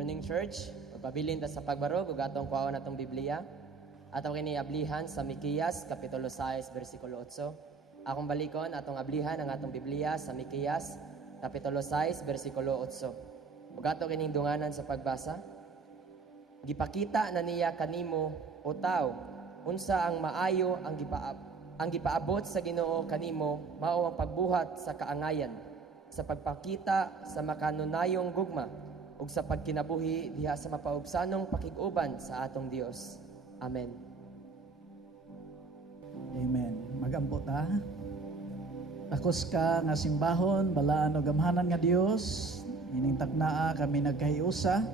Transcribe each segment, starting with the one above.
Morning Church. Magpabilin ta sa pagbarog ug atong kuhaon atong Biblia. Atong kini ablihan sa Mikiyas kapitulo 6 bersikulo 8. Akong balikon atong ablihan ang atong Biblia sa Mikiyas kapitulo 6 bersikulo 8. Ug ato kining dunganan sa pagbasa. Gipakita na niya kanimo o tao unsa ang maayo ang gipaabot sa Ginoo kanimo mao ang pagbuhat sa kaangayan sa pagpakita sa makanunayong gugma ug sa pagkinabuhi diha sa mapaubsanong pakig-uban sa atong Dios. Amen. Amen. Magampo ta. Takos ka nga simbahon, balaan o gamhanan nga Dios. Ining taknaa kami nagkahiusa.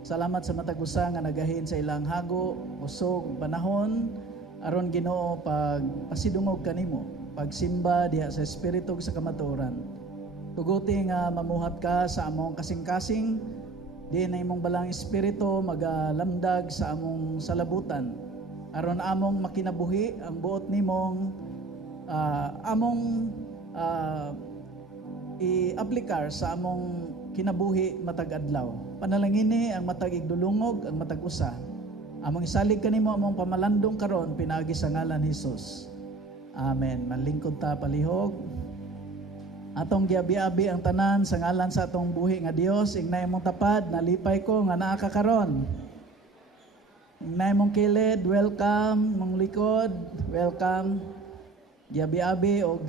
Salamat sa matag usa nga nagahin sa ilang hago, usog, panahon aron Ginoo pagpasidungog kanimo, pagsimba diha sa espiritu ug sa kamatuoran. Tuguti nga mamuhat ka sa among kasing-kasing. Di na imong balang espiritu magalamdag sa among salabutan. Aron among makinabuhi ang buot nimong i-aplikar sa among kinabuhi matag adlaw. Panalangini ang matag igdulungog, ang matag usa. Among isalig kanimo among pamalandong karon pinaagi sa ngalan Hesus. Amen. Manlingkod ta palihog. Atong giabi-abi ang tanan sa ngalan sa atong buhi nga Dios. Ingnay mong tapad, nalipay ko nga naa ka karon. Ingnay mong kilid, welcome. Mong likod, welcome. Giabi-abi o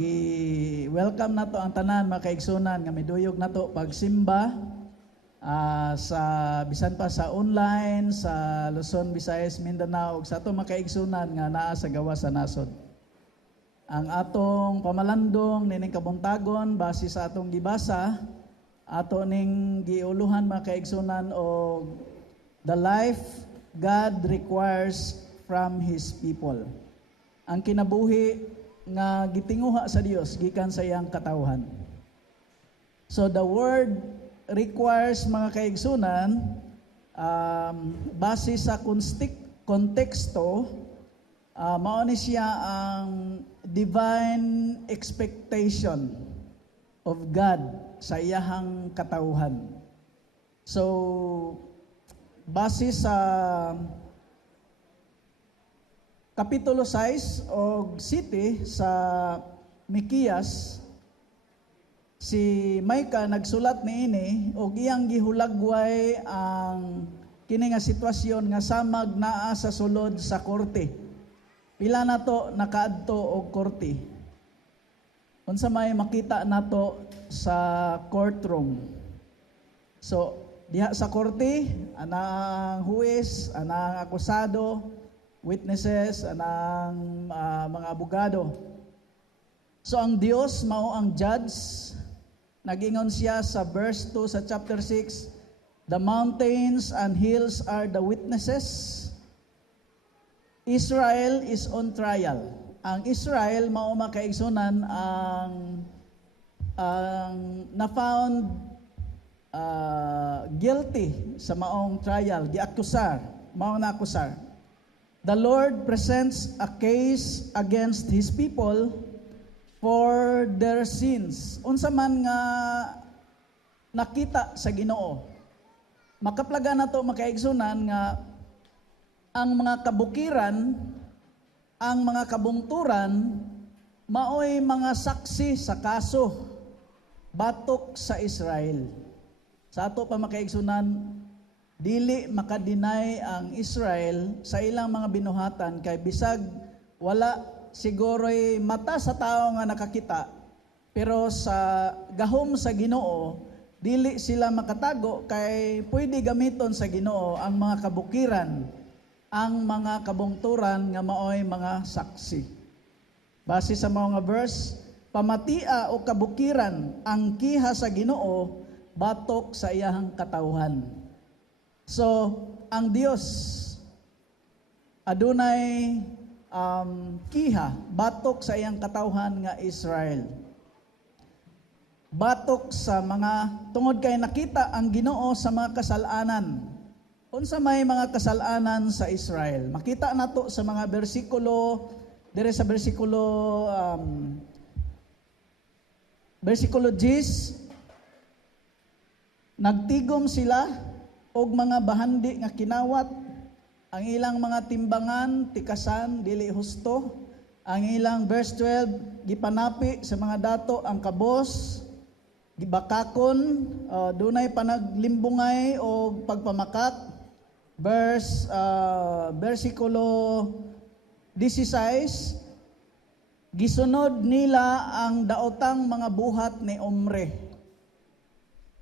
welcome nato ang tanan makaigsunan nga miduyog nato pagsimba sa bisan pa sa online sa Luzon, Visayas, Mindanao ug sa ato makaigsunan nga naa sa gawa sa nasod. Ang atong pamalandong nining kabuntagon base sa atong gibasa ato ning giuluhan makaigsunan og the life God requires from His people. Ang kinabuhi nga gitinguha sa Dios gikan sa iyang katawhan. So the word requires mga kaigsunan base sa konteksto mao ni siya ang divine expectation of God sa iyahang katawhan. So base sa kapitulo 6 o 7 sa Mikiyas, si Micah nagsulat niini og iyang gihulagway ang kini nga sitwasyon nga samag naa sa sulod sa korte. Pila nato nakaadto og korte. Unsa may makita nato sa courtroom. So diha sa korte, anang huwes, anang akusado, witnesses, anang mga abogado. So ang Dios mao ang judge. Nag-ingon siya sa verse 2 sa chapter 6, the mountains and hills are the witnesses. Israel is on trial. Ang Israel mao makaigsunan ang na-found guilty sa maong trial, giakusar, mao na akusar. The Lord presents a case against His people for their sins. Unsa man nga nakita sa Ginoo. Makaplaga na to makaigsunan nga ang mga kabukiran, ang mga kabungturan, maoy mga saksi sa kaso batok sa Israel. Sa ato pa makaigsunan, dili makadinay ang Israel sa ilang mga binuhatan kay bisag wala siguro'y mata sa tao nga nakakita, pero sa gahom sa Ginoo dili sila makatago kay pwede gamiton sa Ginoo ang mga kabukiran, ang mga kabungturan nga maoy mga saksi. Base sa mga verse, pamatia o kabukiran ang kiha sa Ginoo batok sa iyahang katawhan. So, ang Dios adunay kiha batok sa iyang katawhan nga Israel. Batok sa mga tungod kay nakita ang Ginoo sa mga kasalanan. Unsa may mga kasalanan sa Israel? Makita nato sa mga bersikulo dire sa bersikulo 10, nagtigom sila o og mga bahandi nga kinawat, ang ilang mga timbangan tikasan dili husto, ang ilang verse 12 gipanapi sa mga dato ang kabos, gibakakon, dunay panaglimbungay o pagpamakat. Versikulo 16, gisunod nila ang daotang mga buhat ni Omre.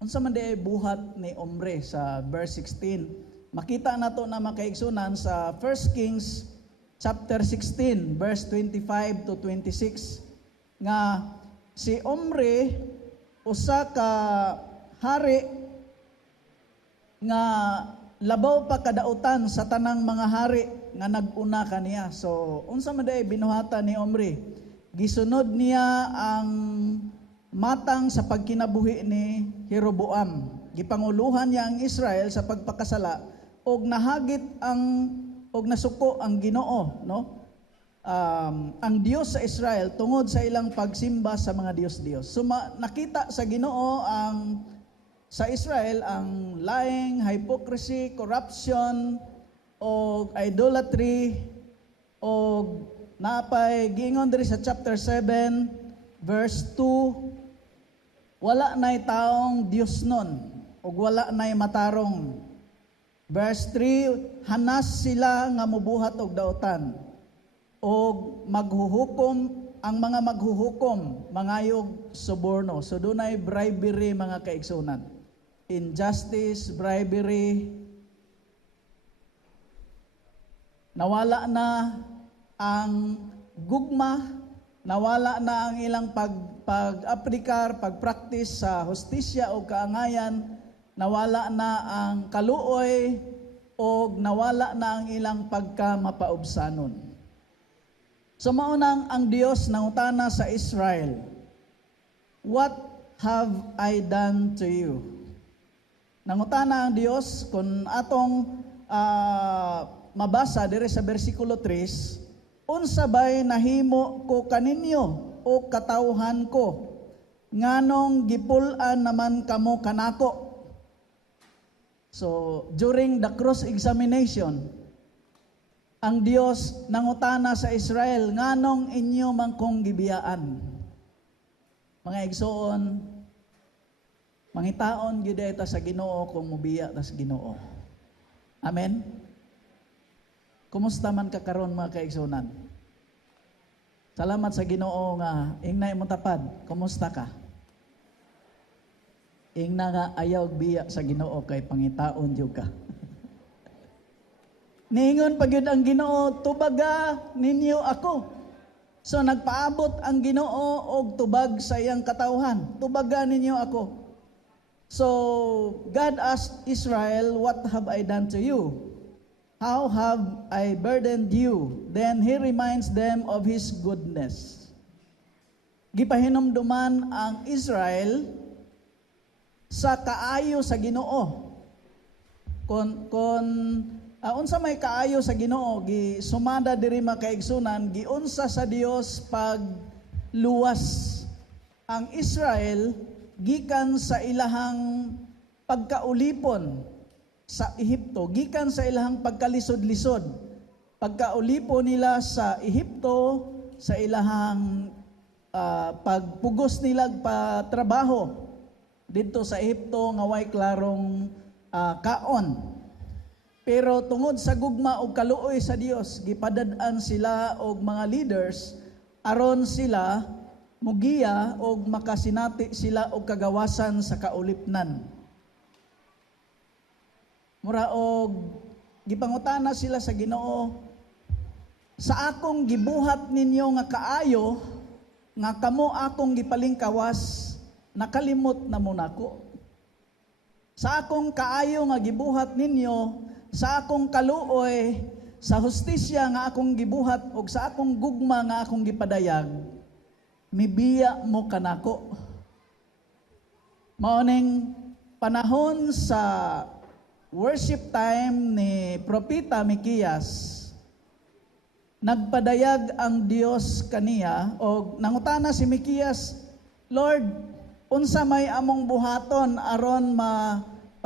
Unsa man di buhat ni Omre sa verse 16? Makita nato na makaigsunan sa 1 Kings chapter 16 verse 25 to 26 nga si Omre usa ka hari nga labaw pa kadautan sa tanang mga hari nga naguna kaniya. So unsa man day binuhatan ni Omri? Gisunod niya ang matang sa pagkinabuhi ni Jeroboam. Gipanguluhan niya ang Israel sa pagpakasala og nahagit og nasuko ang Ginoo, no? Ang Dios sa Israel tungod sa ilang pagsimba sa mga Dios-Dios. So nakita sa Ginoo sa Israel ang lying, hypocrisy, corruption, o idolatry, o napay giingon diri sa chapter 7 verse 2, wala na'y taong Dios nun, o wala na'y matarong. Verse 3, hanas sila nga mubuhat og daotan, o maghuhukom ang mga maghuhukom, mangayog suborno. So dunay bribery mga kaigsunan. Injustice, bribery. Nawala na ang gugma, nawala na ang ilang pag-aplikar, pag-practice sa hustisya o kaangayan, nawala na ang kaluoy o nawala na ang ilang pagkamapaubsanon. So maunang ang Dios nangutana sa Israel, what have I done to you? Nangutana ang Dios kung atong mabasa dire sa bersikulo 3, unsa bay nahimo ko kaninyo o katawhan ko, nganong gipul-an naman kamo kanako? So during the cross examination, ang Dios nangutana sa Israel, nganong inyo man kong gibiyaan? Mga igsoon, mangitaon gyud ta sa Ginoo kung mubiya ta sa Ginoo. Amen. Kumusta man ka karon mga kaigsunan? Salamat sa Ginoo nga ingnay mo tapad. Kumusta ka? Ingna nga ayaw biya sa Ginoo kay pangitaon jud ka. Niingon pa gyud ang Ginoo, tubaga ninyo ako. So nagpaabot ang Ginoo og tubag sa iyang katawhan. Tubaga ninyo ako. So God asked Israel, what have I done to you? How have I burdened you? Then He reminds them of His goodness. Gipahinumduman ang Israel sa kaayo sa Ginoo. Unsa may kaayo sa Ginoo, sumada diri makaigsunan, giunsa sa Dios pag luwas ang Israel gikan sa ilahang pagkaulipon sa Ehipto, gikan sa ilahang pagkalisod-lisod, pagkaulipon nila sa Ehipto, sa ilahang pagpugos nila patrabaho dito sa Ehipto nga way klarong kaon. Pero tungod sa gugma og kaluoy sa Dios, gipadad-an sila og mga leaders aron sila mugiya og makasinati sila og kagawasan sa kaulipnan. Mura og gipangutana sila sa Ginoo, sa akong gibuhat ninyo nga kaayo nga kamo akong gipalingkawas, nakalimot na mo nako. Sa akong kaayo nga gibuhat ninyo, sa akong kaluoy, sa hustisya nga akong gibuhat og sa akong gugma nga akong gipadayag, mibiya mo kanako. Maoning panahon sa worship time ni Propeta Mikias, nagpadayag ang Dios kaniya o nangutana si Mikias, Lord, unsa may among buhaton aron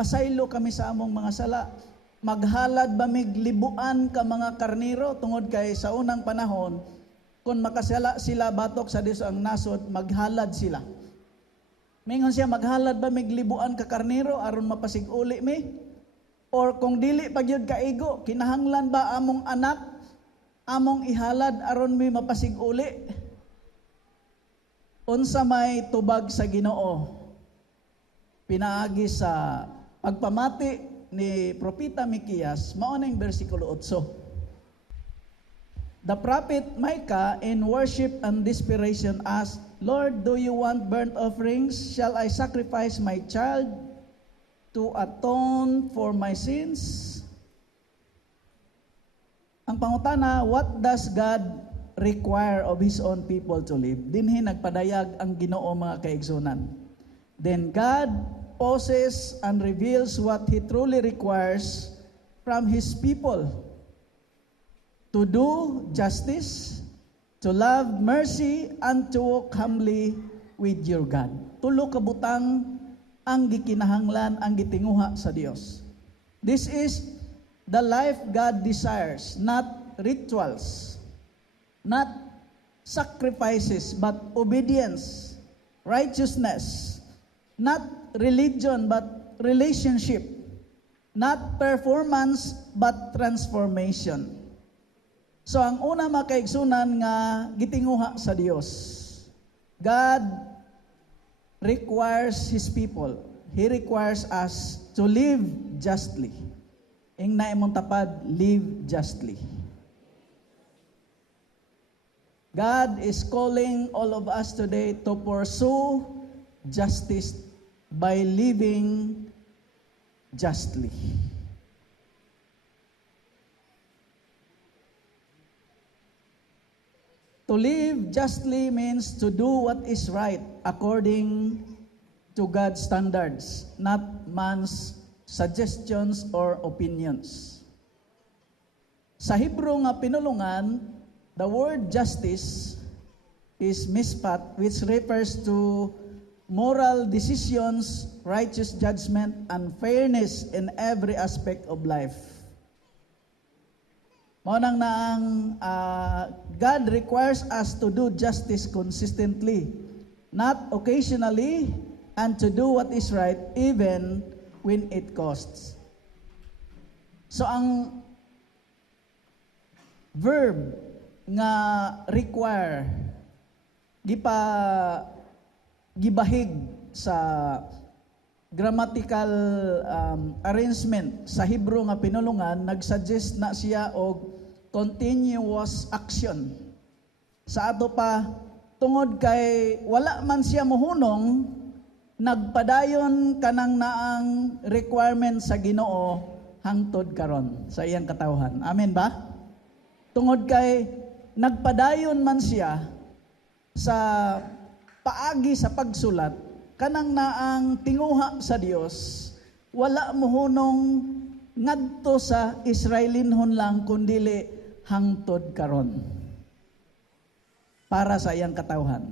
pasaylo kami sa among mga sala. Maghalad ba mig libuan ka mga karniro tungod kay sa unang panahon kung makasala sila batok sa Dios ang nasod, maghalad sila. Mingon siya, maghalad ba mig libuan ka karniro aron mapasig-uli mi? Or kung dili pagyud kaigo, kinahanglan ba among anak among ihalad aron mi mapasig-uli? Unsa may tubag sa Ginoo pinaagi sa pagpamati ni Propeta Mikias, mao na yung versikulo 8. The prophet Micah in worship and desperation asked, Lord, do you want burnt offerings? Shall I sacrifice my child to atone for my sins? Ang pangutana, what does God require of His own people to live? Dinhi nagpadayag ang Ginoo mga kaigsunan. Then God poses and reveals what He truly requires from His people. To do justice, to love mercy, and to walk humbly with your God. Tulo ka butang ang gikinahanglan, ang gitinguha sa Dios. This is the life God desires, not rituals, not sacrifices, but obedience, righteousness, not religion, but relationship, not performance, but transformation. So ang una makaigsunan nga gitinguha sa Dios, God requires His people. He requires us to live justly. Ing na imong tapad, live justly. God is calling all of us today to pursue justice by living justly. To live justly means to do what is right according to God's standards, not man's suggestions or opinions. Sa Hebrew nga pinulungan, the word justice is mishpat, which refers to moral decisions, righteous judgment, and fairness in every aspect of life. Maunang na ang God requires us to do justice consistently, not occasionally, and to do what is right even when it costs. So ang verb nga require gibahig sa grammatical arrangement sa Hebrew nga pinulungan, nagsuggest na siya og continuous action. Sa ato pa, tungod kay wala man siya mohunong, nagpadayon kanang naang requirement sa Ginoo hangtod karon sa iyang katawhan. Amen ba? Tungod kay nagpadayon man siya sa paagi sa pagsulat, kanang naang tinguha sa Dios, wala mohunong ngadto sa Israelinhon lang kundili hangtod karon para sa iyang katawhan.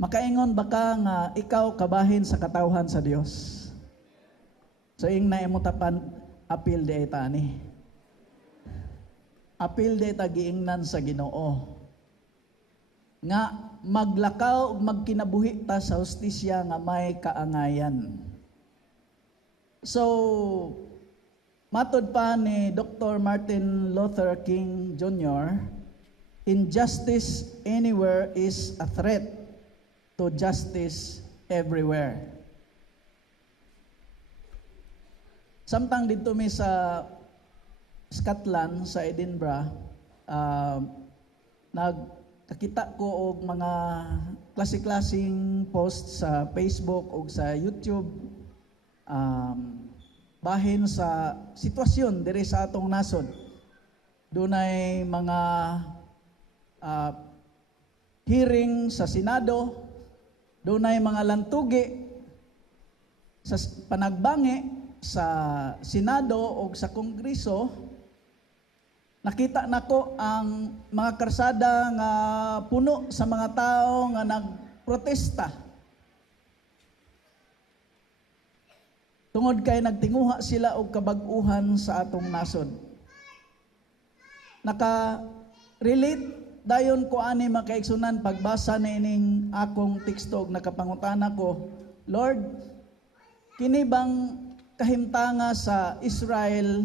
Makaingon baka nga ikaw kabahin sa katawhan sa Dios. So ing na imo tapan apil di ita ni. Apil di ita giingnan sa Ginoo nga maglakaw ug magkinabuhi ta sa hustisya nga may kaangayan. So matod pa ni Dr. Martin Luther King Jr., injustice anywhere is a threat to justice everywhere. Samtang dito mi sa Scotland, sa Edinburgh, nagkakita ko og mga klase-klaseng post sa Facebook o sa YouTube bahin sa sitwasyon diri sa atong nasod. Dunay mga hearing sa Senado, dunay mga lantugi sa panagbangi sa Senado o sa Kongreso. Nakita nako ang mga karsada nga puno sa mga tao nga nagprotesta. Tungod kay nagtinguha sila og kabag-uhan sa atong nasod. Naka-relate dayon ko ani makaigsunan pagbasa ni ining akong teksto ug nakapangutana ko, Lord, kini bang kahimtanga sa Israel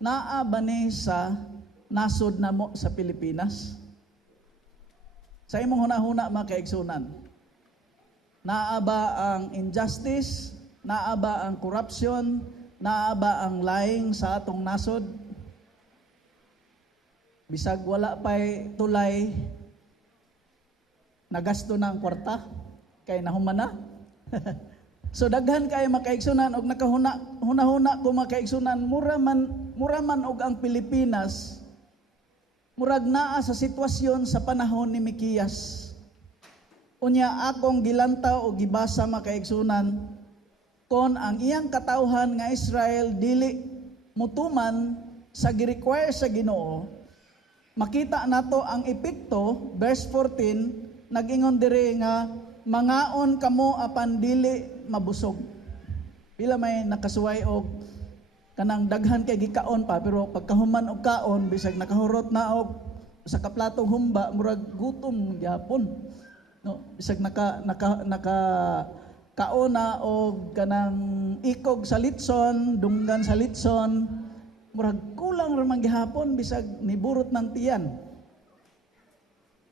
naa ba ni sa nasod namo sa Pilipinas? Sa imong hunahuna makaigsunan, naa ba ang injustice? Naa ba ang corruption? Naa ba ang lying sa atong nasod? Bisag wala pa'y tulay, nagasto na ang kwarta, kay nahuman na. So daghan kay makaigsunan og nakahuna-huna ko makaigsunan, mura man og ang Pilipinas, murag naa sa sitwasyon sa panahon ni Mikiyas. Unya akong gilantaw o gibasa makaigsunan, kon ang iyang katawhan nga Israel dili mutuman sa gi-require sa Ginoo, makita nato ang epekto. Verse 14 nag-ingon diri nga mangaon kamo apan dili mabusog. Pila may nakasuway og kanang daghan kay gikaon pa, pero pagkahuman og kaon bisag nakahurot na og sa kaplatong humba murag gutom gyapon, no? Bisag naka kaona og kanang ikog sa litson, dunggan sa litson, murag kulang ra man gihapon bisag niburot ng tiyan.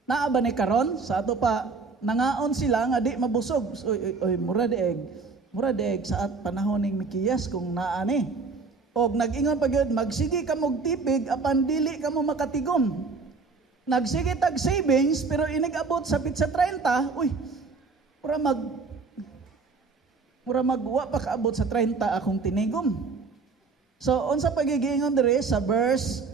Naa ba ni karon sa ato pa nangaon sila nga di mabusog? Oy, mura deeg sa at panahon ning Mikiyas kung naa ni. Og nag-ingon pa gyud, magsige kamog tipig apan dili kamo makatigom. Nagsige tag savings pero inigabot sa pitsa 30, uy, mura magwa pa kaabot sa 30 akong tinigom. So unsa pagigingon diri sa verse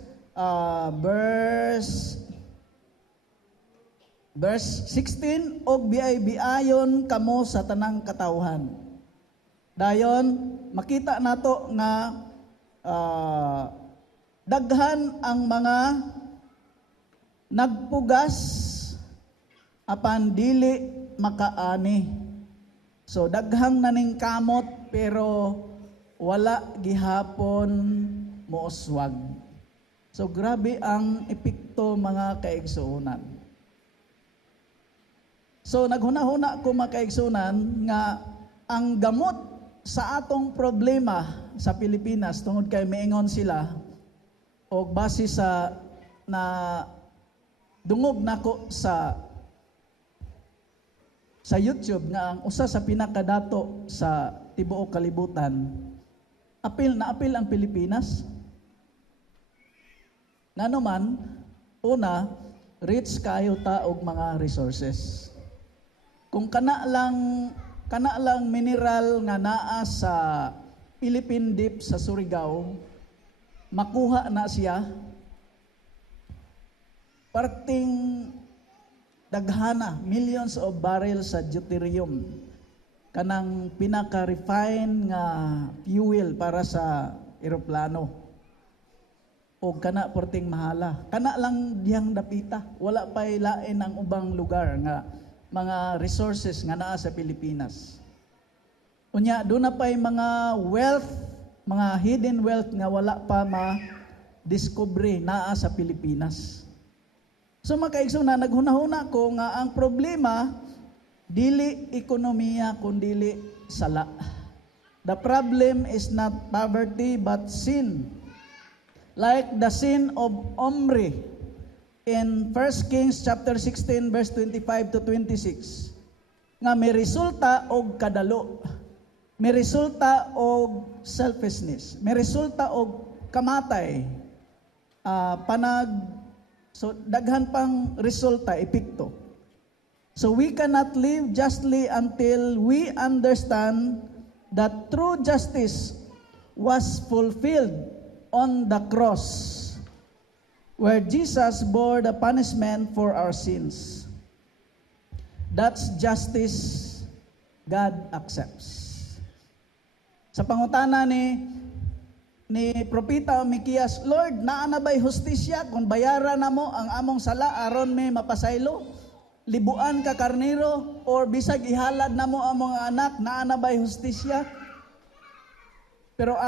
16, og biay-biayon kamo sa tanang katawhan. Dayon makita nato nga daghan ang mga nagpugas apan dili makaani. So daghang naning kamot pero wala gihapon mooswag. So grabe ang epekto mga kaigsuonan. So naghuna-huna ko mga kaigsuonan nga ang gamot sa atong problema sa Pilipinas tungod kay miingon sila og base sa na dungog nako sa YouTube nga ang usa sa pinakadato sa tibuok kalibutan, apil ang Pilipinas. Ngano man, una, rich kayo ta og mga resources. Kung kana lang mineral nga naa sa Philippine Deep sa Surigao, makuha na siya, parting daghana, millions of barrels sa deuterium, kanang pinaka-refine nga fuel para sa eroplano. O kana porting mahala. Kana lang diyang dapita. Wala pa'y lain ang ubang lugar nga mga resources nga naa sa Pilipinas. Unya, doon na pa'y mga wealth, mga hidden wealth nga wala pa ma-discovery naa sa Pilipinas. So makaigsunan, naghuna-huna ko nga ang problema dili ekonomiya kundi sala. The problem is not poverty but sin. Like the sin of Omri in 1 Kings chapter 16 verse 25 to 26. Nga may resulta og kadalo. May resulta og selfishness. May resulta og kamatay. So daghan pang resulta, epekto. So we cannot live justly until we understand that true justice was fulfilled on the cross, where Jesus bore the punishment for our sins. That's justice God accepts. Sa pangutana ni Propeta Mikiyas, Lord, naa na ba'y hustisya kung bayaran na mo ang among sala aron may mapasaylo? Libuan ka karniro or bisag ihalad na mo ang mga anak, naa na ba'y hustisya? Pero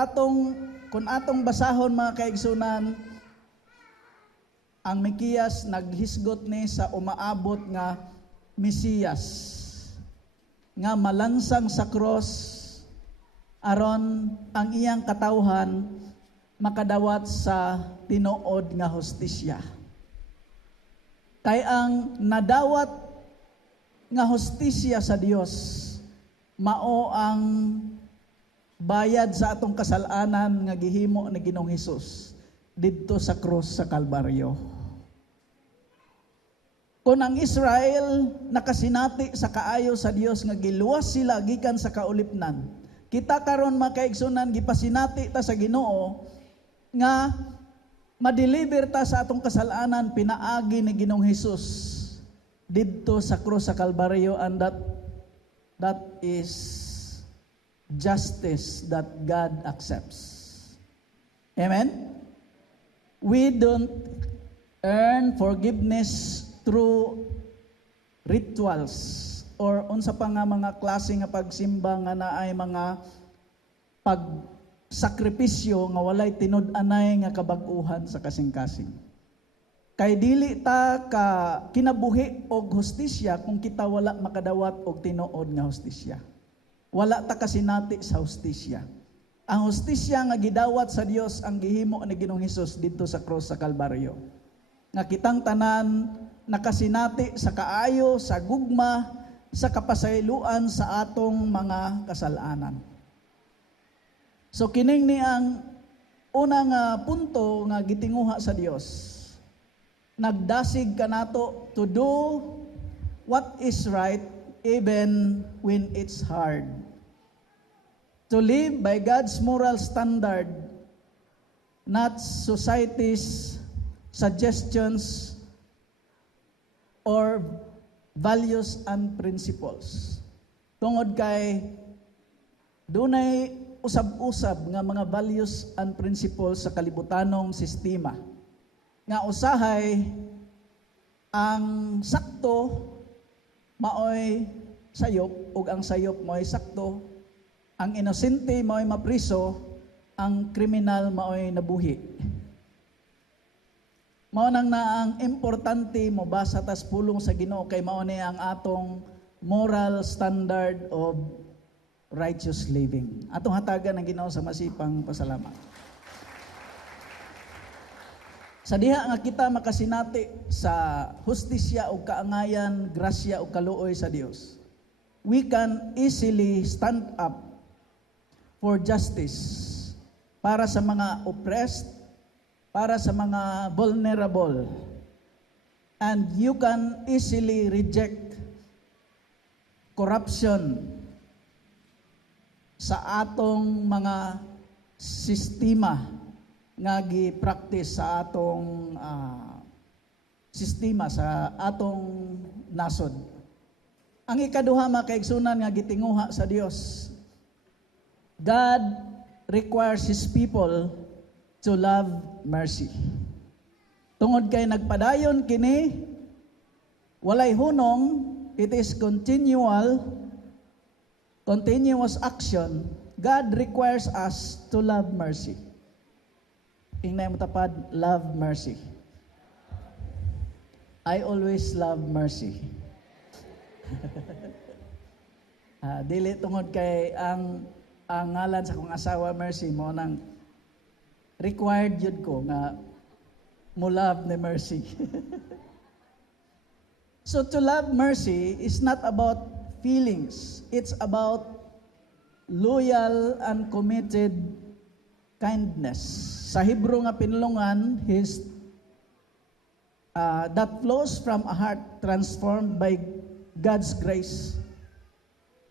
kung atong basahon mga kaigsunan, ang Mikiyas naghisgot ni sa umaabot nga Mesiyas nga malansang sa cross aron ang iyang katawhan makadawat sa tinuod nga hustisya. Kay ang nadawat nga hustisya sa Dios mao ang bayad sa atong kasalanan nga gihimo ni Ginoong Hesus didto sa krus sa Kalbaryo. Kung ang Israel nakasinati sa kaayo sa Dios nga giluwas sila gikan sa kaulipnan, kita karon mga kaigsunan gipasinati ta sa Ginoo nga madeliver ta sa atong kasalanan pinaagi ni Ginoong Hesus didto sa krus sa Kalbaryo, and that is justice that God accepts. Amen? We don't earn forgiveness through rituals or unsa pa nga mga klase nga pagsimba nga naay mga pagsakripisyo nga walay tinud-anay nga kabag-uhan sa kasing-kasing. Kay dili ta ka kinabuhi og hustisya kung kita wala makadawat og tinuod nga hustisya. Wala ta kasinati sa hustisya. Ang hustisya nga gidawat sa Dios ang gihimo ni Ginoong Hesus didto sa krus sa Kalbaryo. Nga kitang tanan nakasinati sa kaayo, sa gugma, sa kapasayloan sa atong mga kasalanan. So kining ni ang unang punto nga gitinguha sa Dios. Nagdasig kanato to do what is right even when it's hard. To live by God's moral standard, not society's suggestions or values and principles. Tungod kay dunay usab-usab nga mga values and principles sa kalibutanong sistema. Nga usahay ang sakto maoy sayop ug ang sayop maoy sakto, ang inosente maoy mapriso, ang kriminal maoy nabuhi. Mao nang naang importante mo basa tas pulong sa Ginoo kay mao ni ang atong moral standard of righteous living. Atong hatagan ang Ginoo sa masipang pasalamat. Sa diha nga kita makasinati sa hustisya o kaangayan, grasya o kaluoy sa Dios, we can easily stand up for justice para sa mga oppressed, para sa mga vulnerable, and you can easily reject corruption sa atong mga sistema nga gi-practice sa atong sistema sa atong nasod. Ang ikaduha mga kaigsunan nga gitinguha sa Dios, God requires His people to love mercy. Tungod kay nagpadayon kini, walay hunong, it is continuous action. God requires us to love mercy. Ingna mo tapad, love mercy. I always love mercy. Dili tungod kay ang ngalan sa kong asawa Mercy mo nang required yun ko nga mo love ni Mercy. So to love mercy is not about feelings. It's about loyal and committed kindness. Sa Hebrew nga pinulungan, that flows from a heart transformed by God's grace.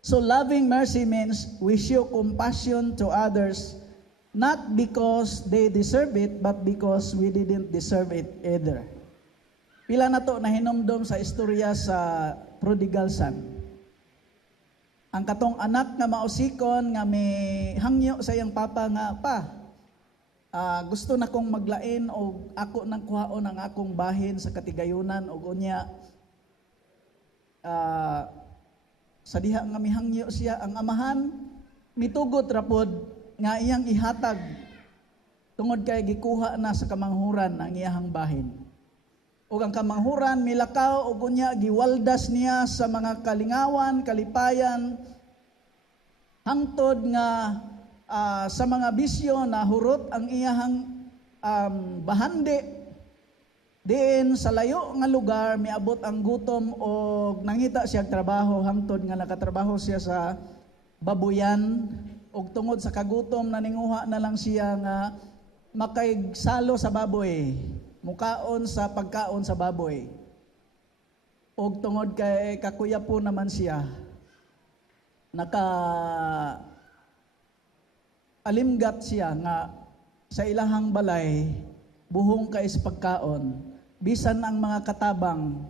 So loving mercy means we show compassion to others not because they deserve it, but because we didn't deserve it either. Pila na to na hinumdum sa istorya sa prodigal son. Ang katong anak nga mausikon nga may hangyo sa iyang papa nga, pa, gusto na kong maglain o ako nang kuhaon ang akong bahin sa katigayunan o unya sa diha nga mihangyo siya ang amahan mitugot rapod nga iyang ihatag tungod kay gikuha na sa kamanghuran ang iyahang bahin. Ug ang kamanghuran milakaw ug unya giwaldas niya sa mga kalingawan, kalipayan hangtod nga sa mga bisyo na hurot ang iyahang bahandi. Diin sa layo nga lugar miabot ang gutom o nangita siya trabaho hangtod nga nakatrabaho siya sa babuyan ug tungod sa kagutom naninguha na lang siya nga makagsalo sa baboy, mukaon sa pagkaon sa baboy. Ug tungod kay kakuyapo naman siya alimgat siya nga sa ilahang balay buhong kay sa pagkaon. Bisan ang mga katabang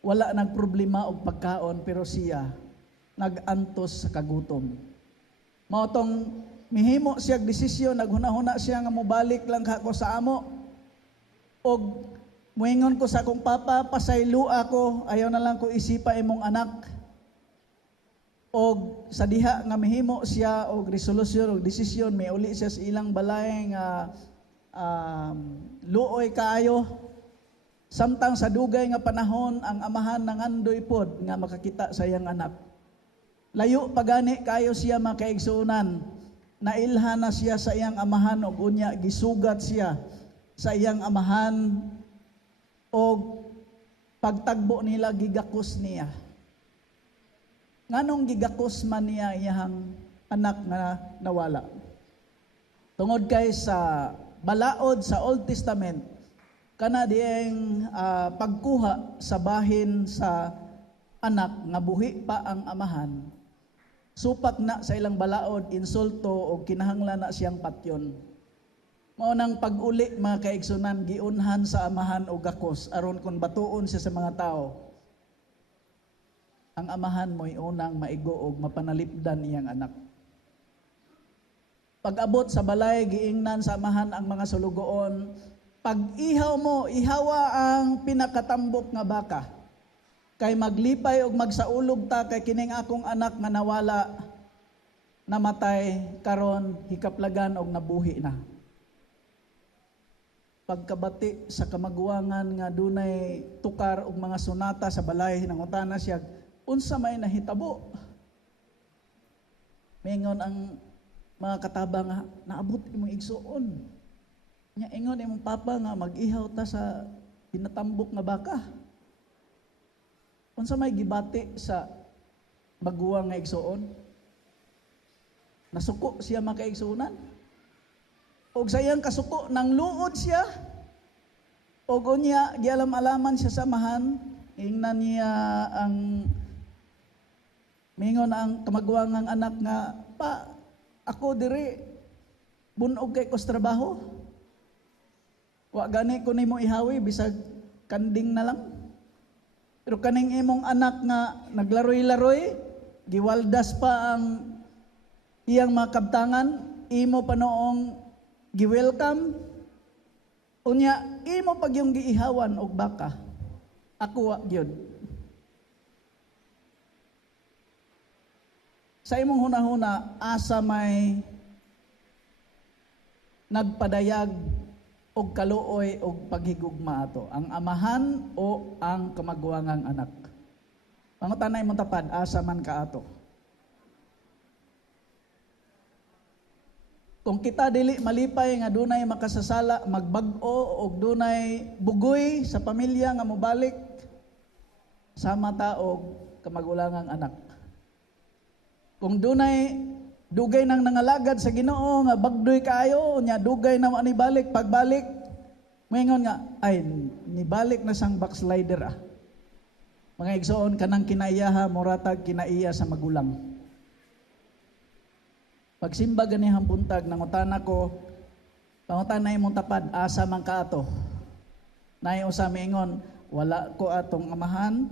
wala nagproblema og pagkaon pero siya nagantos sa kagutom. Mao tong mihimo siya desisyon, naghuna-huna siya nga mobalik lang ako sa amo og muingon ko sa akong papa, pasaylo ako, ayaw na lang ko isipa imong anak. Og sa diha nga mihimo siya og resolusyon og desisyon, may uli siya sa ilang balay nga luoy kaayo. Samtang sa dugay nga panahon ang amahan nangandoy pod nga makakita sa iyang anak. Layo pagani kayo siya makaigsuunan. Nailhan na siya sa iyang amahan og unya gisugat siya sa iyang amahan og pagtagbo nila gigakos niya. Nganong gigakos man niya iyang anak nga nawala? Tungod kay sa balaod sa Old Testament kana diyeng pagkuha sa bahin sa anak nga buhi pa ang amahan, supak na sa ilang balaod, insulto o kinahanglan na siyang patyon. Mao nang pag-uli mga kaigsunan, giunhan sa amahan o gakos aron kung batuon siya sa mga tao. Ang amahan mo'y unang maigo og mapanalipdan iyang anak. Pag-abot sa balay, giingnan sa amahan ang mga sulugoon. Pag ihaw mo, ihawa ang pinakatambok nga baka. Kay maglipay og magsaulog ta kay kining akong anak nga nawala, namatay, karon hikaplagan og nabuhi na. Pagkabati sa kamaguangan nga dunay tukar og mga sunata sa balay, nangutana siya, unsa may nahitabo? Mingon ang mga katabang nga, naabot imong igsuon. Nya ingon imong papa nga mag-ihaw ta sa pinatambok nga baka. Unsa may gibati sa baguang nga igsuon? Nasuko siya makaigsuonan. Og sa iyang kasuko nang luod siya. Og unya gialam-alaman siya sa amahan, ingnan niya ang mingon ang kamaguangang anak nga, pa, ako diri bunog kay kos trabaho. Wa gani ko nimo ihawi bisag kanding na lang. Pero kaning imong anak nga naglaroy-laroy, giwaldas pa ang iyang mga kabtangan, imo pa noong gi-welcome. Unya imo pag yung giihawan og baka. Ako wa gyud. Sa imong hunahuna asa may nagpadayag og kaluoy og paghigugma ato, ang amahan o ang kamaguangang anak? Pangutanay mong tapad, asa man ka ato? Kung kita dili malipay nga dunay makasasala, magbag-o og dunay bugoy sa pamilya nga mobalik, sama ta og kamagulangang anak. Kung dunay dugay nang nangalagad sa Ginoo nga bagdoy kaayo, nya dugay na ani balik, pagbalik moingon nga ay nibalik na sang backslider ah. Mga igsoon kanang kinaiyaha moratag kinaiya sa magulang. Pagsimba ganihang buntag nangutana ko, pangutanay mong tapad, asa man ka ato? Nay usa miingon, wala ko atong amahan,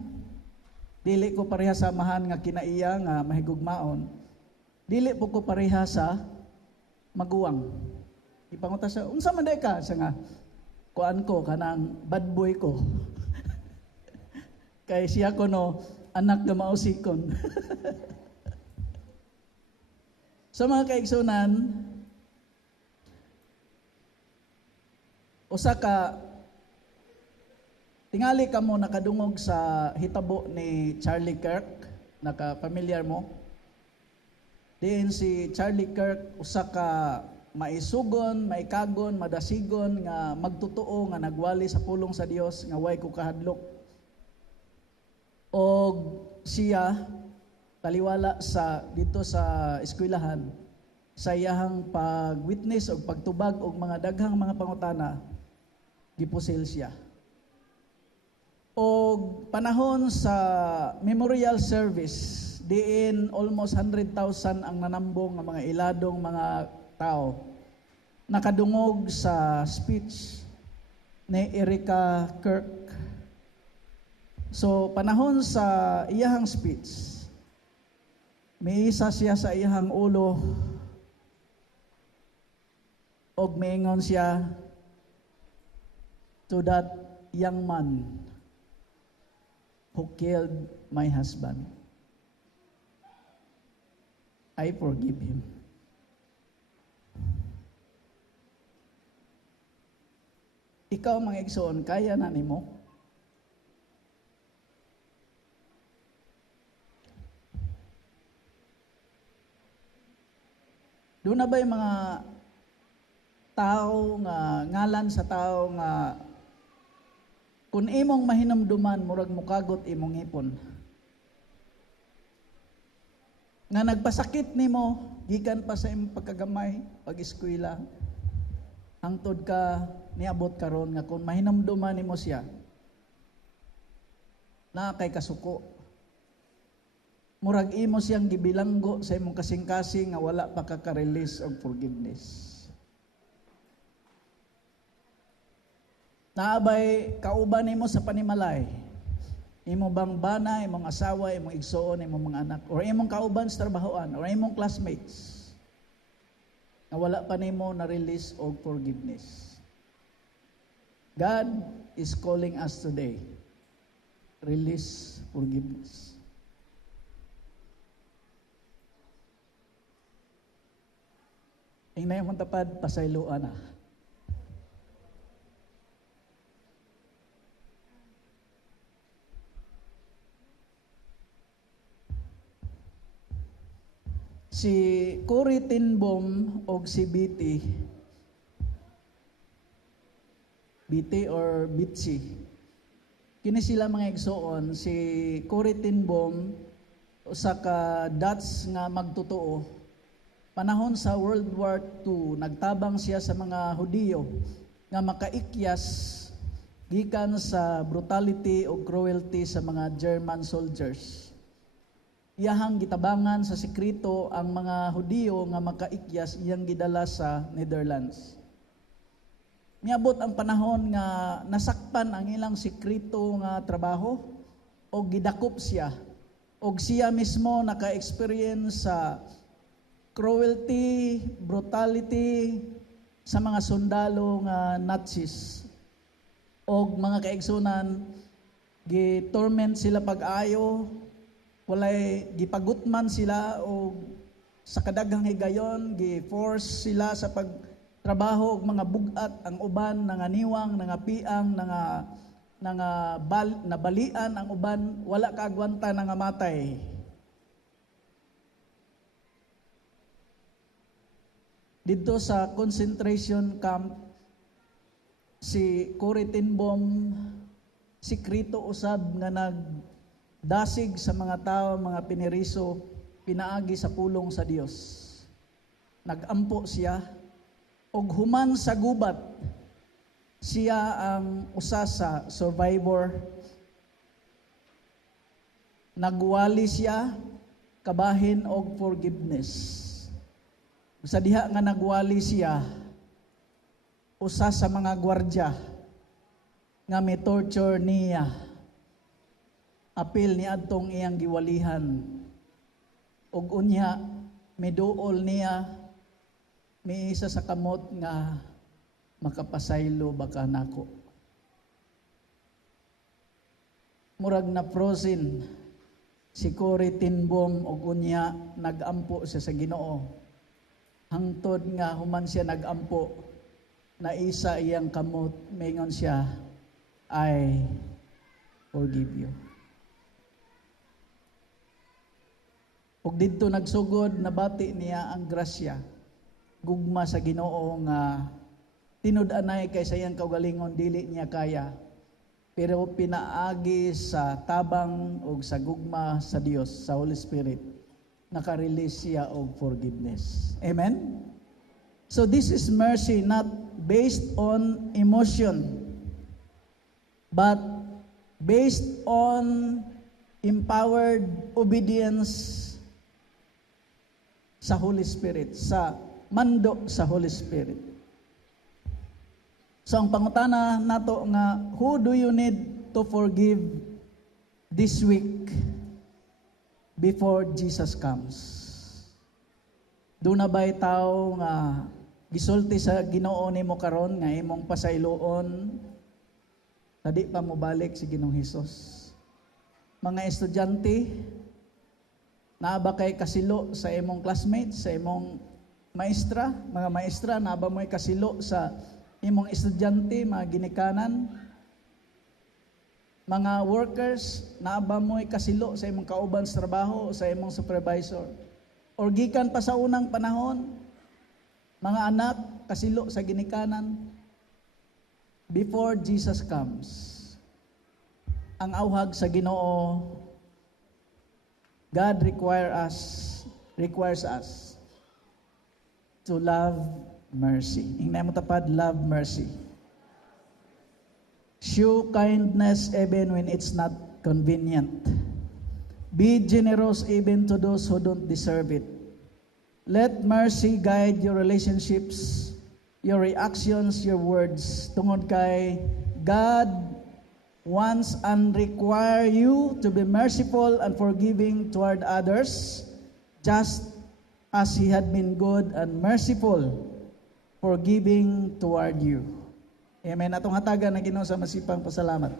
dili ko pareha sa amahan nga kinaiya nga mahigugmaon. Dili po ko pareha sa maguwang. Ipanguta sa, unsa man day ka? Sa nga, kuan ko, kanang bad boy ko. Kay siya ko no, anak na mausikon. So mga kaigsunan, usa ka tingali ka mo nakadungog sa hitabo ni Charlie Kirk, naka-familiar mo? Diin si Charlie Kirk, usa ka maisugon, maikagon, madasigon nga magtotoo nga nagwali sa pulong sa Dios nga way ko kahadlok. Og siya taliwala sa dito sa eskwelahan sa iyahang pag-witness o pagtubag og mga daghang mga pangutana, gipusil siya. O panahon sa memorial service, diin almost 100,000 ang nanambong ng mga iladong mga tao. Nakadungog sa speech ni Erica Kirk. So panahon sa iyahang speech, may isa siya sa iyahang ulo og maingon siya, to that young man who killed my husband, I forgive him. Ikaw mga igsoon, kaya na nimo? Doon na ba yung mga tao nga ngalan sa tao nga kung imong mahinumduman, murag mukagot imong ipon. Nga nagpasakit nimo, gikan pa sa imong pagkagamay, pag-eskwela, hangtod ka niabot karon nga kung mahinumduman nimo siya, na kay kasuko. Murag imo siyang gibilanggo sa imong kasing-kasing nga wala pa ka-release og forgiveness. Naabay kauban nimo sa panimalay, imo bang bana, imong asawa, imong igsoon, imong mga anak, or imong kauban sa trabahoan, or imong classmates, na wala pa nimo na-release og forgiveness. God is calling us today, release forgiveness. Ingna yung tapad, pasayloan na. Si Corrie ten Boom o si BT or Bitsy. Kini sila mga igsoon, si Corrie ten Boom, usa ka Dutch nga magtotoo. Panahon sa World War II, nagtabang siya sa mga Hudiyo nga makaikyas gikan sa brutality o cruelty sa mga German soldiers. Iyahang gitabangan sa sekreto ang mga Hudiyo nga makaikyas, iyang gidala sa Netherlands. Miabot ang panahon nga nasakpan ang ilang sekreto nga trabaho o gidakop siya. O siya mismo naka-experience sa cruelty, brutality sa mga sundalo nga Nazis. O mga kaigsunan, gi-torment sila pag-ayo, walay gipagutman sila o sa kadaghang higayon gi-force sila sa pagtrabaho og mga bugat, ang uban nanganiwang, nangapiang, nabalian ang uban, wala kaagwanta nga matay. Dito sa concentration camp, si Corrie ten Boom, sikrito usab nga nagdasig sa mga tao, mga piniriso, pinaagi sa pulong sa Dios. Nagampo siya, og human sa gubat, siya ang usa sa survivor. Nagwali siya, kabahin og forgiveness. Sa diha nga nagwali siya, usa sa mga gwardya nga may torture niya, apil ni adtong iyang giwalihan, ug unya miduol niya, may isa sa kamot nga makapasaylo baka nako. Murag na frozen si Corrie ten Boom, ug unya nagampo siya sa Ginoo. hangtod nga human siya nagampo na isa iyang kamot, maingon siya, I forgive you. Ug didto nagsugod, nabati niya ang grasya, gugma sa Ginoo nga tinud-anay kay sa iyang kaugalingon dili niya kaya, pero pinaagi sa tabang ug sa gugma sa Dios, sa Holy Spirit, naka-release siya og forgiveness. Amen? So this is mercy not based on emotion, but based on empowered obedience sa Holy Spirit, sa mando sa Holy Spirit. So ang pangutana nato nga, who do you need to forgive this week before Jesus comes? Doon na ba'y tao nga gisulti sa Ginoo nimo karon nga imong pasayloon tadi pa mo balik si Ginoong Hesus? Mga estudyante, naa ba kay kasilo sa imong classmates, sa imong maestra, mga maestra, naa ba mo'y kasilo sa imong estudyante, mga ginikanan? Mga workers, naa ba mo'y kasilo sa imong kauban sa trabaho, sa imong supervisor? Or gikan pa sa unang panahon, mga anak, kasilo sa ginikanan? Before Jesus comes, ang awhag sa Ginoo, God requires us to love mercy. Ingnan mo tapad, love mercy. Show kindness even when it's not convenient. Be generous even to those who don't deserve it. Let mercy guide your relationships, your reactions, your words. Tungod kay God wants and require you to be merciful and forgiving toward others, just as He had been good and merciful, forgiving toward you. Amen. Atong hatagan na Ginoo sa masipang pasalamat.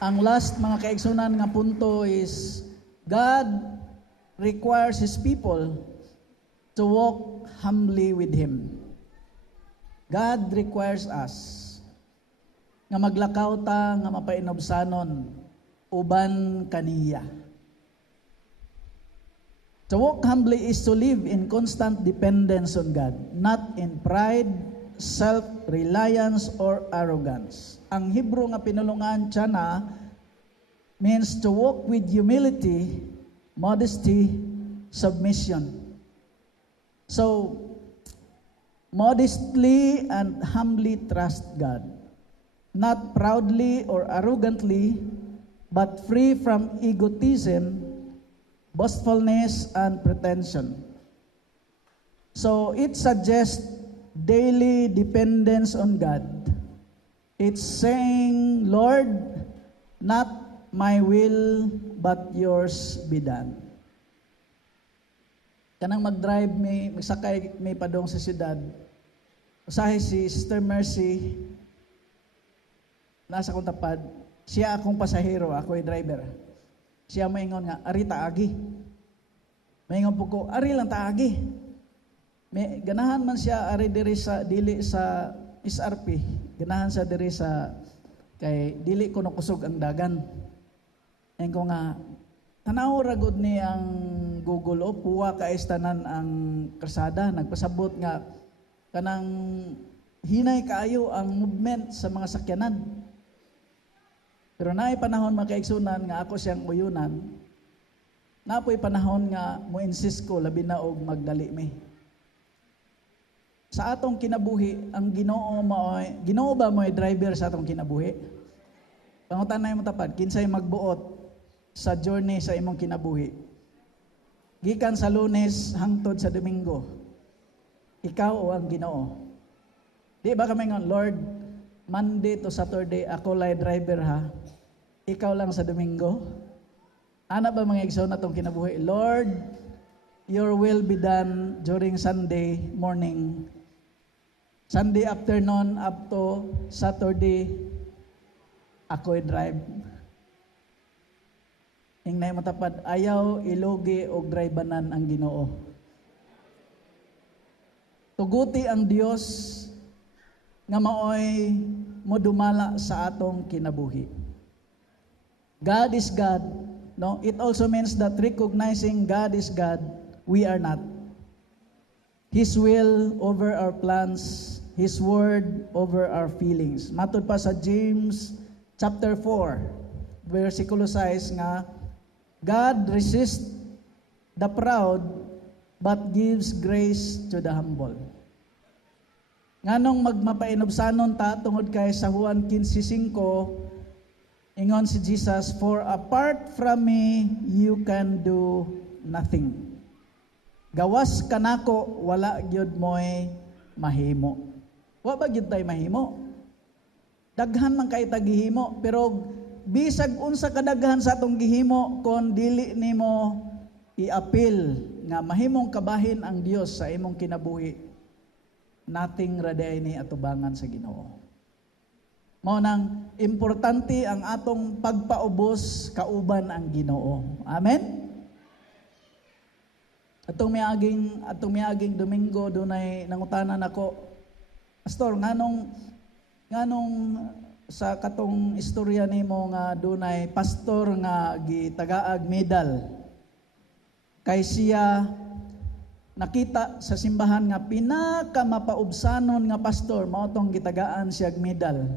Ang last mga kaigsunan nga punto is, God requires His people to walk humbly with Him. God requires us nga maglakaw ta nga mapainobsanon uban kaniya. To walk humbly is to live in constant dependence on God, not in pride, self-reliance, or arrogance. Ang Hebrew nga pinulungan tiana means to walk with humility, modesty, submission. So, modestly and humbly trust God. Not proudly or arrogantly, but free from egotism, boastfulness, and pretension. So it suggests daily dependence on God. It's saying, Lord, not my will, but yours be done. Kanang mag-drive may magsakay may padong sa siyudad. Usahay si Sister Mercy, nasa akong tapad, siya akong pasahero, ako yung driver. Siya maingon nga, ari taagi. Maingon po ko, ari lang taagi. May ganahan man siya ari diri sa dili sa SRP. Ganahan sa diri sa kay dili ko nakusog ang dagan. En ko nga tanaw ra gud ni ang Google o puwa ka istanan ang kalsada, nagpasabot nga kanang hinay kaayo ang movement sa mga sakyanan. Pero naay panahon makaigsunan nga ako siyang uyunan, napoy panahon nga mo-insist ko labi na og magdali mi. Sa atong kinabuhi, ang Ginoo ba mo'y driver sa atong kinabuhi? Pangutan-nay mo tapad, kinsay magbuot sa journey sa imong kinabuhi? Gikan sa Lunes hangtod sa Domingo, ikaw o ang Ginoo? Di ba kami nga, Lord, Monday to Saturday, ako lay driver ha. Ikaw lang sa Domingo. Ana ba mga igsoon na itong kinabuhi? Lord, your will be done during Sunday morning. Sunday afternoon up to Saturday, ako'y drive. Ingnay matapad, ayaw ilogi o dribanan ang Ginoo. tuguti ang Dios nga maoy modumala sa atong kinabuhi. God is God. No, it also means that recognizing God is God, we are not. His will over our plans, His word over our feelings. Matod pa sa James chapter 4, versikulo 6 nga, God resists the proud but gives grace to the humble. Nganong magmapainobsanon ta tungod kay sa Juan 15:5, ingon si Jesus, "For apart from me, you can do nothing." Gawas kanako, wala gyud mo'y mahimo. Wa ba gyud tay mahimo? Daghan man kay tagihimo, pero bisag unsa kadaghan sa atong gihimo kon dili nimo i-appeal nga mahimong kabahin ang Dios sa imong kinabuhi, nothing raday ni atubangan sa Ginoo. Mao nang importante ang atong pagpaubos kauban ang Ginoo. Amen. Atong miaging Domingo dunay nangutanan ako, Pastor, nganong sa katong istorya nimo nga dunay pastor nga gitagaag medal kay siya nakita sa simbahan nga pinakamapaubsanon nga pastor mao tong gitagaan siya medal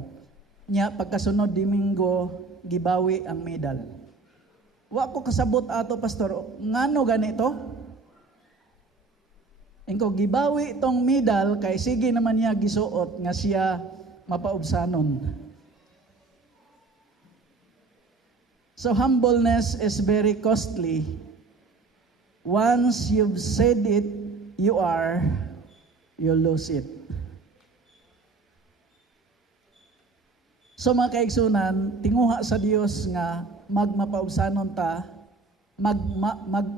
nya, pagkasunod Domingo gibawi ang medal. Wa ko kasabot ato, Pastor, ngano ganito? Ingko gibawi tong medal kay sige naman niya gisuot nga siya mapaubsanon. So humbleness is very costly. Once you've said it, you lose it. So mga kaigsunan, tinguha sa Dios nga magmapaubsanon ta,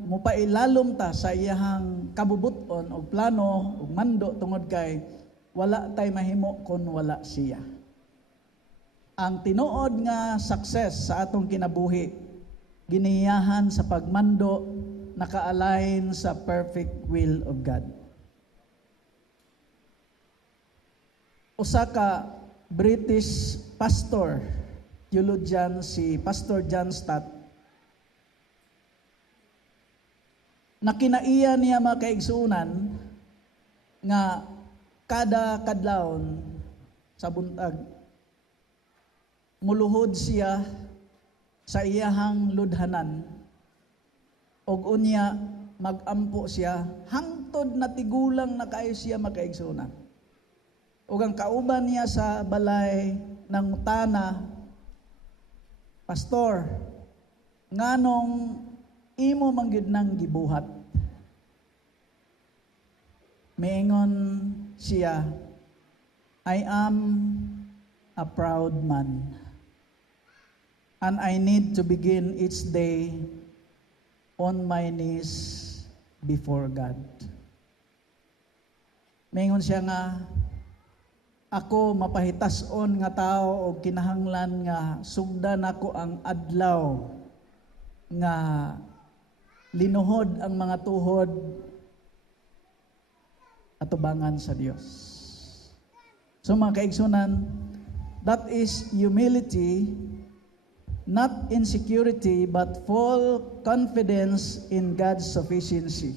mupailalom ta sa iyahang kabubuton o plano o mando tungod kay wala tay mahimo kon wala siya. Ang tinuod nga success sa atong kinabuhi giniyahan sa pagmando naka-align sa perfect will of God. Usa ka British pastor, theologian, si Pastor John Stott, na kinaiya niya mga kaigsunan nga kada kadlawon sa buntag muluhod siya sa iyahang ludhanan og unya magampo siya hangtod na tigulang na kaayo siya makaigsunan. Ug ang kauban niya sa balay ng tana, Pastor, nganong imo manggid nang gibuhat? Miingon siya, I am a proud man, and I need to begin each day on my knees before God. Miingon siya nga, ako mapahitas-on nga tao o kinahanglan nga sugdan ako ang adlaw nga linuhod ang mga tuhod atubangan sa Dios. So mga kaigsunan, that is humility, not insecurity, but full confidence in God's sufficiency.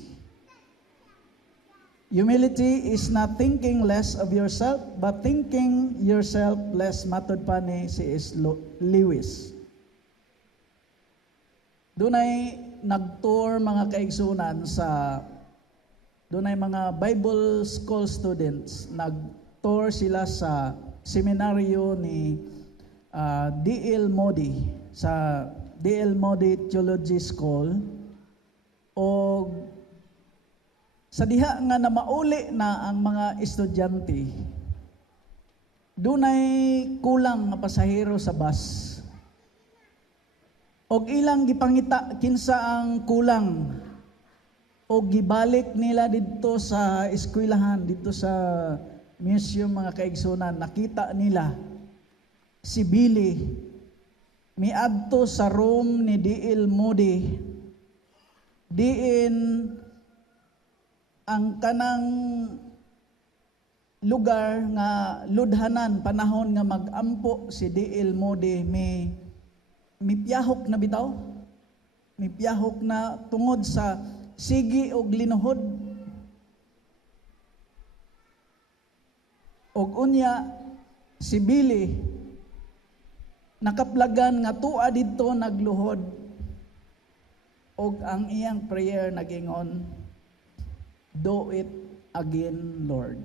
Humility is not thinking less of yourself, but thinking yourself less. Matod pa ni C.S. Lewis. Dunay nag-tour mga kaigsunan dunay mga Bible school students, nag-tour sila sa seminaryo ni D.L. Moody sa D.L. Moody Theology School, o sa diha nga na mauli na ang mga estudyante, dunay kulang nga pasahero sa bus. Og ilang gipangita kinsa ang kulang, og gibalik nila didto sa eskwelahan, dito sa museum mga kaigsunan, nakita nila si Billy miadto sa room ni D.L. Moody, diin ang kanang lugar nga ludhanan panahon nga magampo si D.L. Moody mi piyahok na bitaw, mi piyahok na tungod sa sigi og linuhod. Og unya si Billy nakaplagan nga tua didto nagluhod, og ang iyang prayer nagingon, "Do it again, Lord."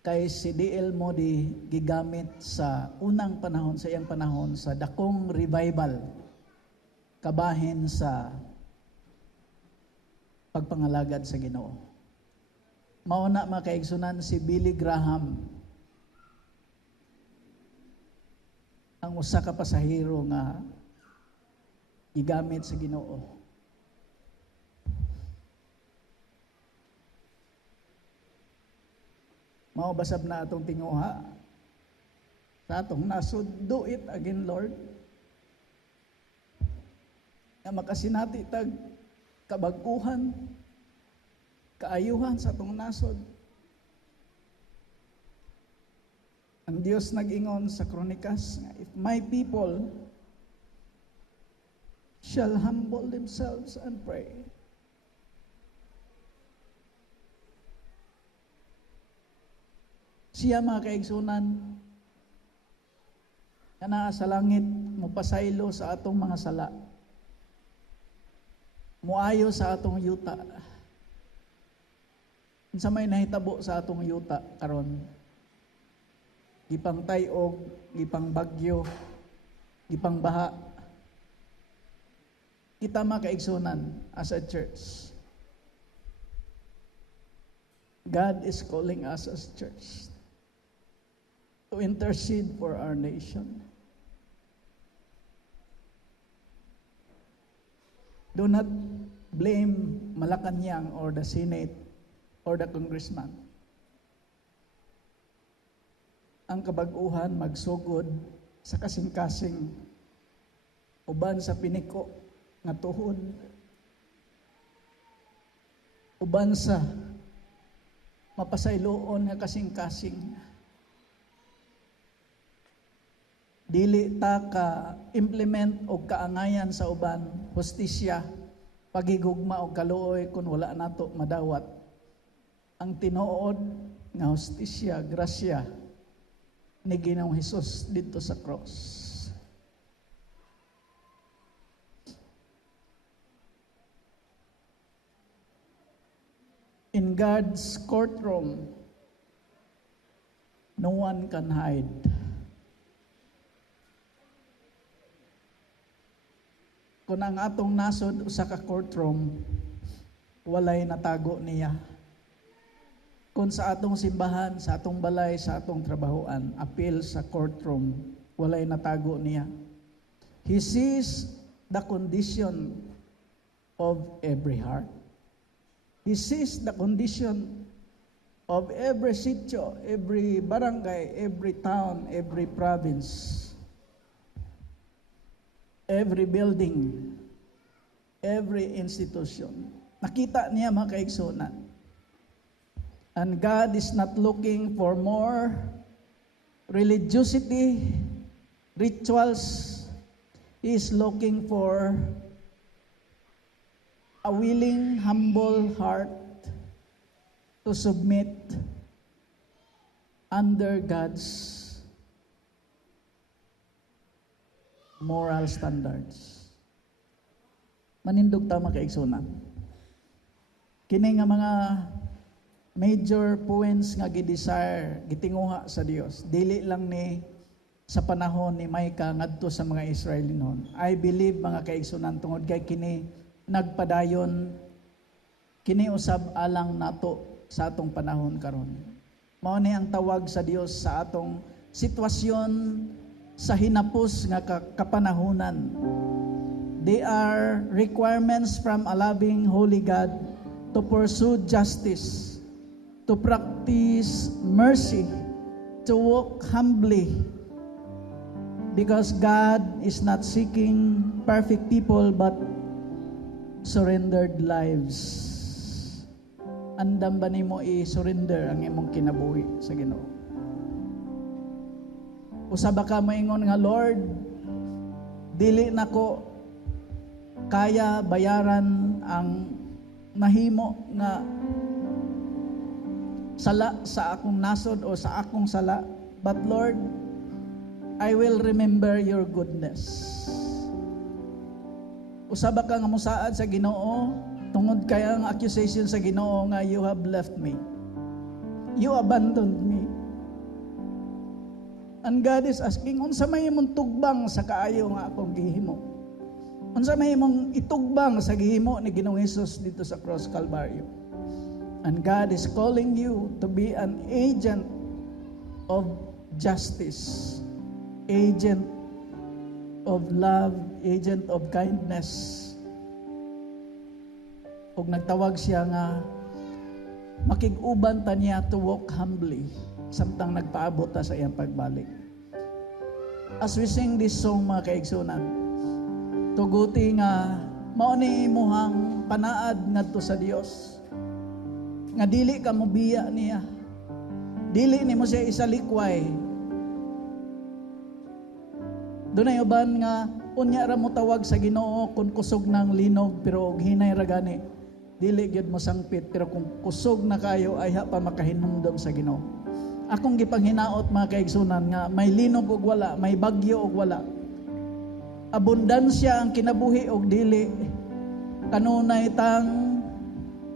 Kay si D.L. Moody gigamit sa unang panahon, sa iyang panahon, sa dakong revival kabahin sa pagpangalagad sa Ginoo. Mauna makaigsunan si Billy Graham, ang usa ka pasahero nga gigamit sa Ginoo. Mao basab na atong tinguha sa atong nasod, "Do it again, Lord." Nga makasinati tag kabag-uhan, kaayuhan sa atong nasod. Ang Dios nag-ingon sa Kronikas nga, "If my people shall humble themselves and pray." Siya mga kaigsunan, nga naa sa langit, mupasaylo sa atong mga sala, muayo sa atong yuta. Unsa may nahitabo sa atong yuta karon? Gipang tayog, gipang bagyo, gipang baha. Kita mga kaigsunan as a church, God is calling us as church to intercede for our nation. Do not blame Malacanang or the Senate or the congressman. Ang kabag-uhan magsugod sa kasing-kasing, uban sa piniko nga tuhod, uban sa mapasayloon nga kasing-kasing. Dili ta ka implement og kaangayan sa uban, hustisya, pagigugma og kaluoy kun wala nato madawat ang tinuod nga hustisya, grasya ni Ginoong Hesus dito sa cross. In God's courtroom, no one can hide. Kung ang atong nasod usa ka courtroom, walay natago niya. Kung sa atong simbahan, sa atong balay, sa atong trabahoan, appeal sa courtroom, walay natago niya. He sees the condition of every heart. He sees the condition of every sitio, every barangay, every town, every province, every building, every institution. Nakita niya mga kaigsunan. And God is not looking for more religiosity, rituals. He is looking for a willing, humble heart to submit under God's moral standards. Manindog ta mga kaigsunan. Kini nga mga major points nga gidesire, gitinguha sa Dios, dili lang ni sa panahon ni Micah ngadto sa mga Israelinon. I believe mga kaigsunan tungod kay kini nagpadayon, kini usab alang nato sa atong panahon karon. Mao ni ang tawag sa Dios sa atong sitwasyon sa hinapos nga kapanahunan. They are requirements from a loving holy God to pursue justice, to practice mercy, to walk humbly, because God is not seeking perfect people but surrendered lives. Andam ba nimo i-surrender ang imong kinabuhi sa Ginoo? Usaba ka maingon nga, Lord, dili nako kaya bayaran ang nahimo nga sala sa akong nasod o sa akong sala, but Lord, I will remember your goodness. Usaba ka nga musaad sa Ginoo tungod kay ang accusation sa Ginoo nga you have left me, you abandoned me. And God is asking, unsa may imong tugbang sa kaayo nga akong gihimo? Unsa may imong itugbang sa gihimo ni Ginoong Hesus dito sa Cross Calvario? And God is calling you to be an agent of justice, agent of love, agent of kindness. Ug nagtawag siya nga makig-uban ta niya to walk humbly samtang nagpaabot ta sa iyang pagbalik. As we sing this song, mga kaigsunan, tuguti nga mao ni imuhang panaad ngadto sa Dios nga dili ka mobiya niya, dili nimo siya isalikway. Dunay uban nga unya ra mo tawag sa Ginoo kung kusog ng linog pero og hinay ra gani dili gyud mo sangpit, pero kung kusog na kayo ay pa makahinumdom sa Ginoo. Akong gipanghinaot, mga kaigsunan, nga may linog og wala, may bagyo og wala, abundansya ang kinabuhi og dili, kanunay tang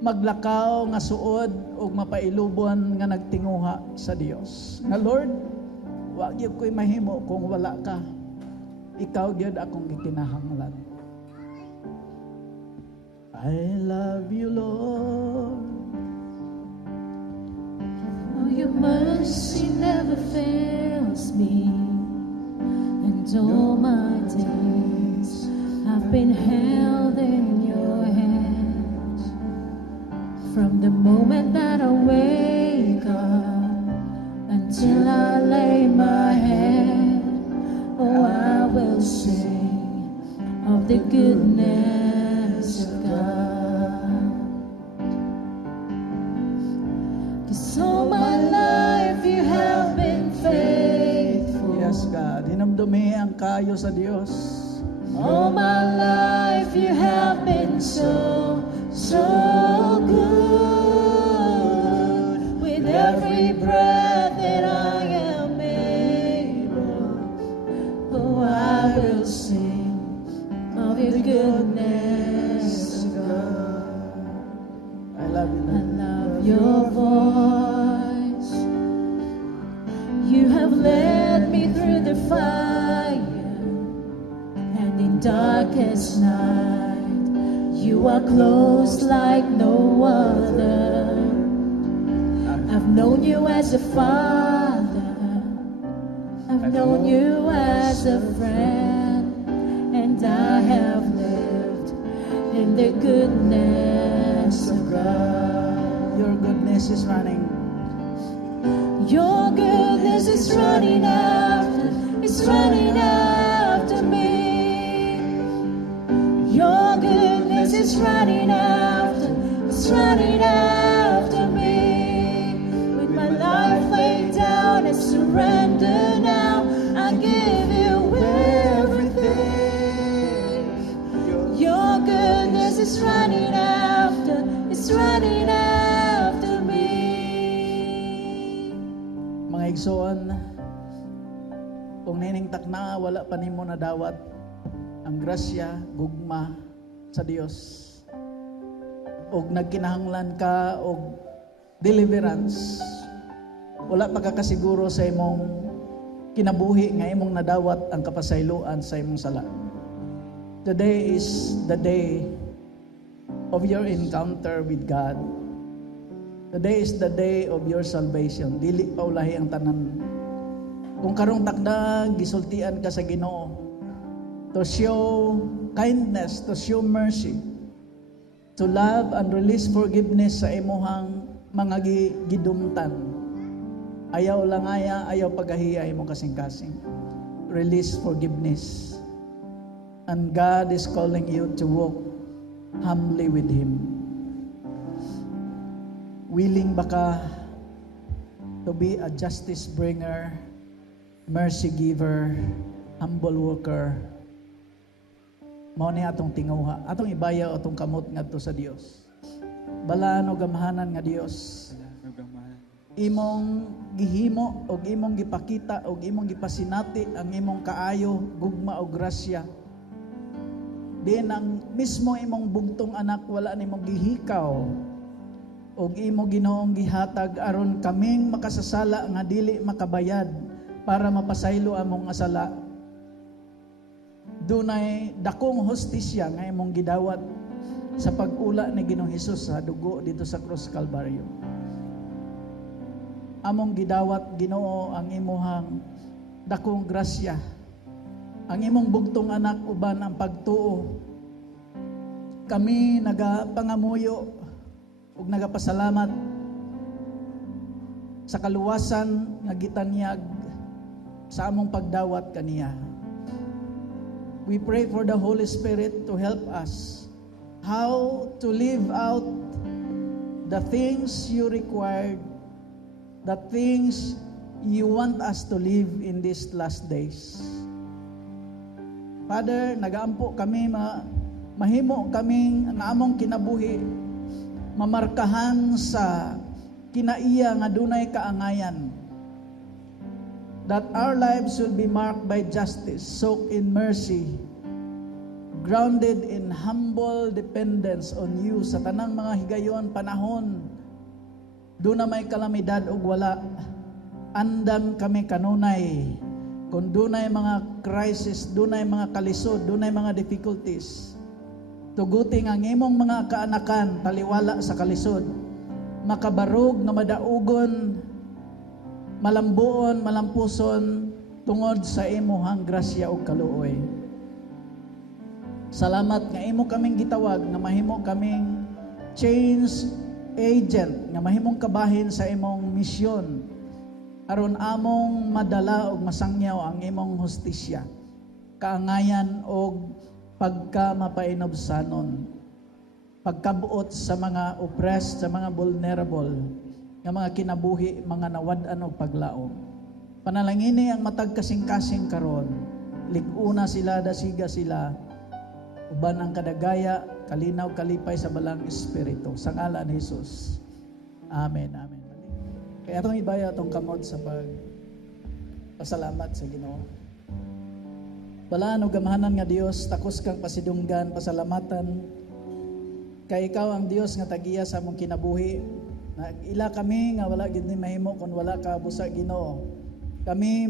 maglakaw nga suod og mapailubuan nga nagtinguha sa Dios. Nga Lord, wa gyud ko'y mahimo kung wala ka. Ikaw gyud akong gikinahanglan. I love you, Lord. Oh, your mercy never fails me, and all my days I've been held in your hand. From the moment that I wake up until I lay my head, oh, I will sing of the goodness of God. 'Cause all my life you have been faithful. Yes, God. Hinamdumi ang kayo sa Dios. All my life you have been so, so good. With every breath that I am able, oh, I will sing of your goodness, God. I love you, I Lord. love your voice. You have led me through the fire, and in darkest night, you are close like no other. I've known you as a father, I've known you as a friend, and I have lived in the goodness of God. Your goodness is running. Your goodness is running after, it's running after me. Your goodness is running after, it's running after me. With my life laid down and surrender now, I give you everything. Your goodness is running after, it's running after me. Mga igsoon, kung niningtak na wala pa nimo nadawat ang grasya, gugma sa Dios, og nagkinahanglan ka og deliverance, wala pa ka kasiguro sa imong kinabuhi nga imong nadawat ang kapasayloan sa imong sala. Today is the day of your encounter with God. Today is the day of your salvation. Dili pa ulahi ang tanan. Kung karong takda gisultian ka sa Ginoo to show kindness, to show mercy, to love and release forgiveness sa imuhang mga gidumtan. Ayaw langaya, ayaw pagahiya imo kasing-kasing. Release forgiveness. And God is calling you to walk humbly with Him. Willing ba ka to be a justice bringer, mercy giver, humble worker? Mao ni atong tinguha, atong ibayaw atong kamot ngadto sa Dios. Balaan o gamahanan nga Dios, imong gihimo og imong gipakita og imong gipasinati ang imong kaayo, gugma o grasya. Din ang mismo imong bugtong anak wala nimong gihikaw og imo Ginoong gihatag aron kaming makasasala nga dili makabayad para mapasaylo among asala. Dunay dakong hostisya nga imong gidawat sa pag-ula ni Ginoong Hesus sa dugo dito sa Cross Calvario. Among gidawat Ginoo ang imuhang dakong grasya, ang imong bugtong anak uban ang pagtuo. Kami nagapangamuyo ug nagapasalamat sa kaluwasan nga gitanyag sa among pagdawat kaniya. We pray for the Holy Spirit to help us how to live out the things you required, the things you want us to live in these last days. Father, nagaampo kami mahimo kaming ang among kinabuhi mamarkahan sa kinaiya nga dunay kaangayan, that our lives will be marked by justice, soaked in mercy, grounded in humble dependence on you sa tanang mga higayon panahon. Doon na may kalamidad o wala, andam kami kanunay. Kung doon ay mga crisis, doon ay mga kalisod, doon ay mga difficulties, tuguting ang imong mga kaanakan taliwala sa kalisod, makabarog na madaugon, malambuon, malampuson, tungod sa imuhang grasya o kaluoy. Salamat nga imo kaming gitawag, nga mahimo kaming change agent, nga mahimong kabahin sa imong misyon, aron among madala og masangyaw ang imong hustisya, kaangayan og pagkamapainobsanon, pagkabuot sa mga oppressed, sa mga vulnerable, nga mga kinabuhi, mga nawad-an og paglaom. Panalangini ang matag kasing-kasing karon, lig-una sila, dasiga sila, uban ang kadagaya, kalinaw, kalipay sa balang Espiritu. Sa ngalan ni Jesus. Amen, amen. Kaya itong ibaya itong kamot sa pasalamat sa Ginoo. Balaan o gamahanan nga Dios, takos kang pasidunggan, pasalamatan. Kay ikaw ang Dios nga tagiya sa among kinabuhi. Ila kami nga wala gid ni mahimo kung wala ka busa Ginoo. Kami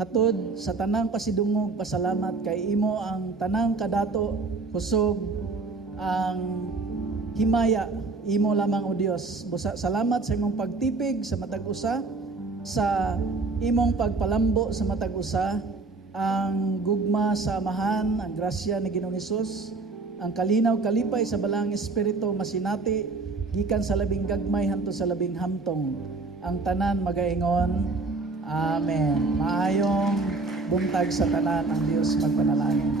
hatod sa tanang pasidungog, pasalamat kay imo ang tanang kadato, husog, ang himaya, imo lamang o Dios. Busa salamat sa imong pagtipig sa matag usa, sa imong pagpalambo sa matag usa, ang gugma sa amahan, ang grasya ni Ginoong Hesus, ang kalinaw kalipay sa balang Espiritu masinati gikan sa labing gagmay hanto sa labing hamtong. Ang tanan magaingon, amen. Maayong buntag sa tanan, ang Dios magpanalangin.